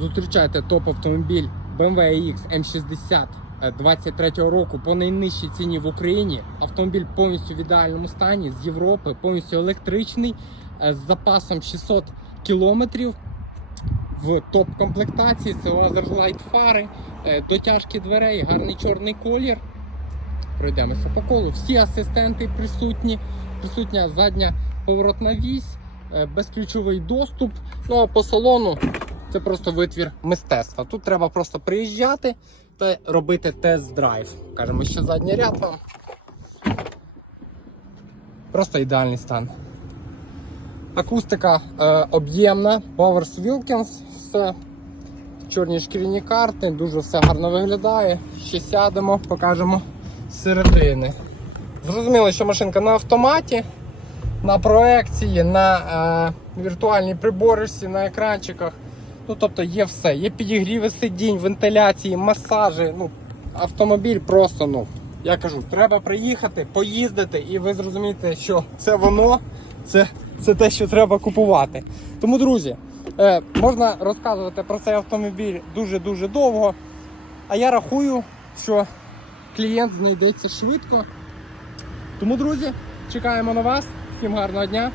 Зустрічайте топ-автомобіль BMW X M60 е, 23-го року по найнижчій ціні в Україні. Автомобіль повністю в ідеальному стані з Європи, повністю електричний, е, з запасом 600 кілометрів. В топ-комплектації це лазер-лайт фари, е, дотяжки дверей, гарний чорний колір. Пройдемося по колу. Всі асистенти присутні. Присутня задня поворотна вісь, е, безключовий доступ. Ну а по салону це просто витвір мистецтва. Тут треба просто приїжджати та робити тест-драйв. Кажемо, що задній ряд вам. Просто ідеальний стан. Акустика е, об'ємна, Powers Wilkins, все. Чорні шкіряні карти, дуже все гарно виглядає. Ще сядемо, покажемо середини. Зрозуміло, що машинка на автоматі, на проекції, на е, віртуальній приборишці, на екранчиках. Ну, тобто є все. Є підігріви сидінь, вентиляції, масажі. Ну, автомобіль просто, ну, я кажу, треба приїхати, поїздити, і ви зрозумієте, що це воно, це, це те, що треба купувати. Тому, друзі, е, можна розказувати про цей автомобіль дуже-дуже довго. А я рахую, що клієнт знайдеться швидко. Тому, друзі, чекаємо на вас. Всім гарного дня.